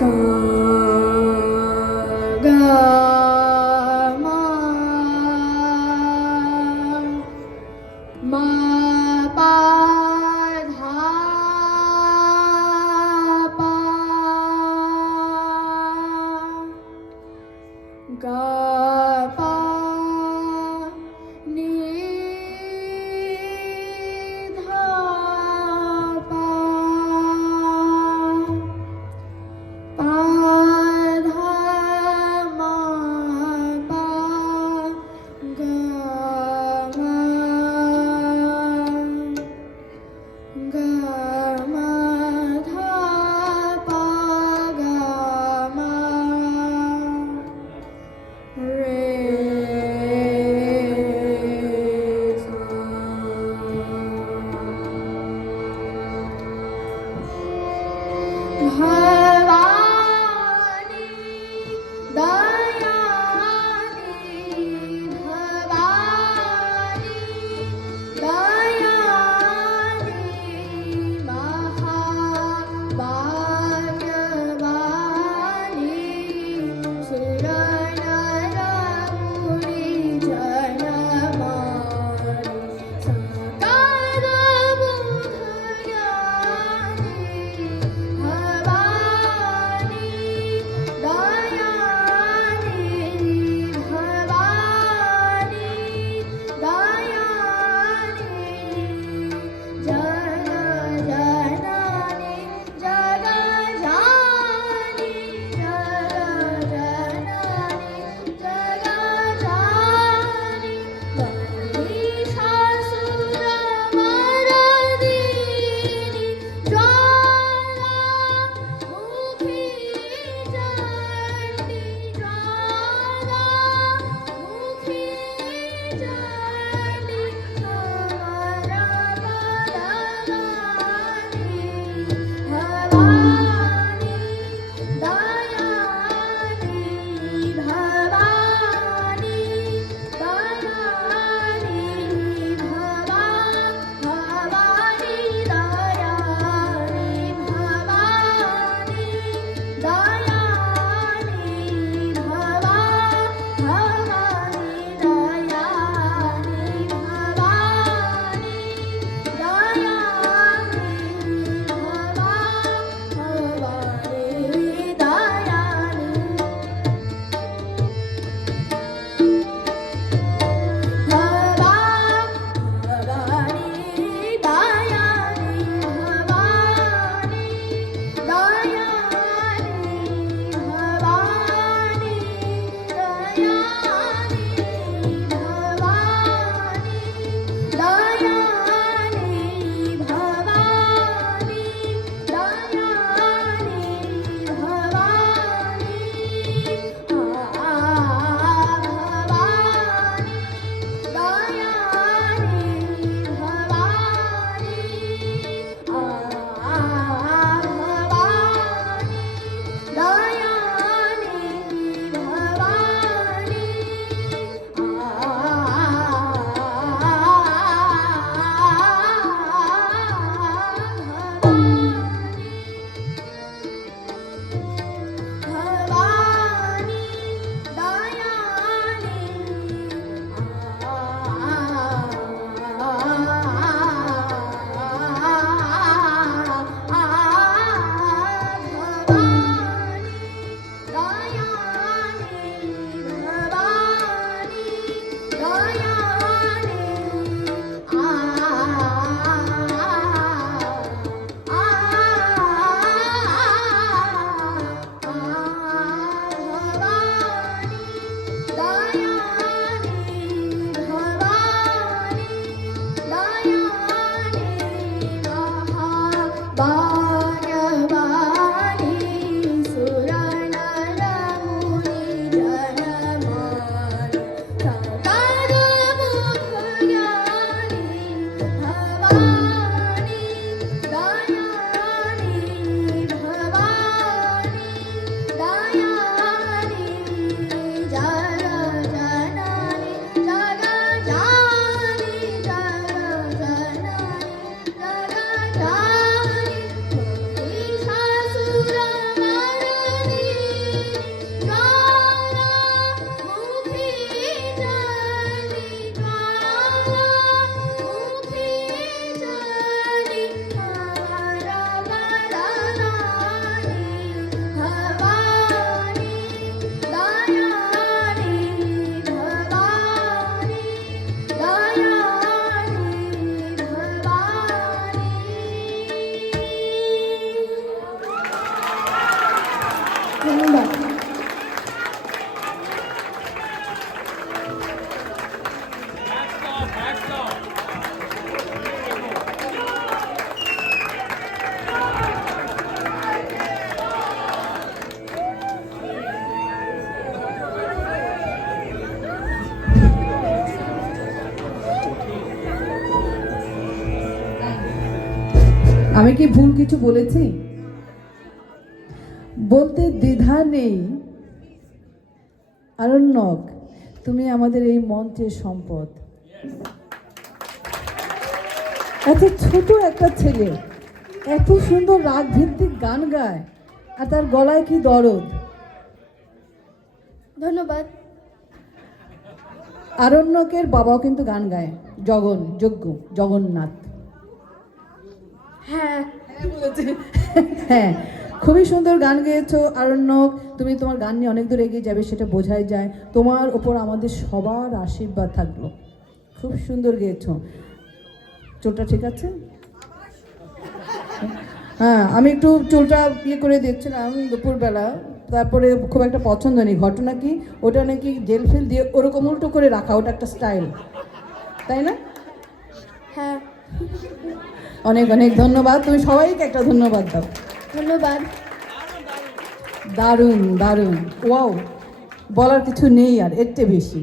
सा गा मा मा पा धा पा गा पा नी धा पा पा धा मा पा गा मा गा मा धा पा गा मा रे सा भवानी दयानी भवानी दयानी महाभाग्यवानी सुरनरमुनि जनमानि सकल बुद्धज्ञानी भवानी আমি কি ভুল কিছু বলেছি? বলতে দ্বিধা নেই, আরণ্যক, তুমি আমাদের এই মঞ্চের সম্পদ। এত ছোট একটা ছেলে এত সুন্দর রাগ ভিত্তিক গান গায়, আর তার গলায় কি দরদ। ধন্যবাদ। আরণ্যকের বাবাও কিন্তু গান গায়, জগন্নাথ। হ্যাঁ, হ্যাঁ, খুবই সুন্দর গান গেয়েছো আরণ্যক। তুমি তোমার গান নিয়ে অনেক দূর এগিয়ে যাবে, সেটা বোঝাই যায়। তোমার ওপর আমাদের সবার আশীর্বাদ থাকলো। খুব সুন্দর গেয়েছো। চুলটা ঠিক আছে? হ্যাঁ, আমি একটু চুলটা ইয়ে করে দেখছিলাম দুপুরবেলা, তারপরে খুব একটা পছন্দ নেই। ঘটনা কি, ওটা নাকি জেল ফেল দিয়ে ওরকম উল্টো করে রাখা, ওটা একটা স্টাইল, তাই না? হ্যাঁ, অনেক অনেক ধন্যবাদ। তুমি সবাইকে একটা ধন্যবাদ দাও। ধন্যবাদ। দারুণ দারুণ, ওয়াও, বলার কিছু নেই আর এর চেয়ে বেশি।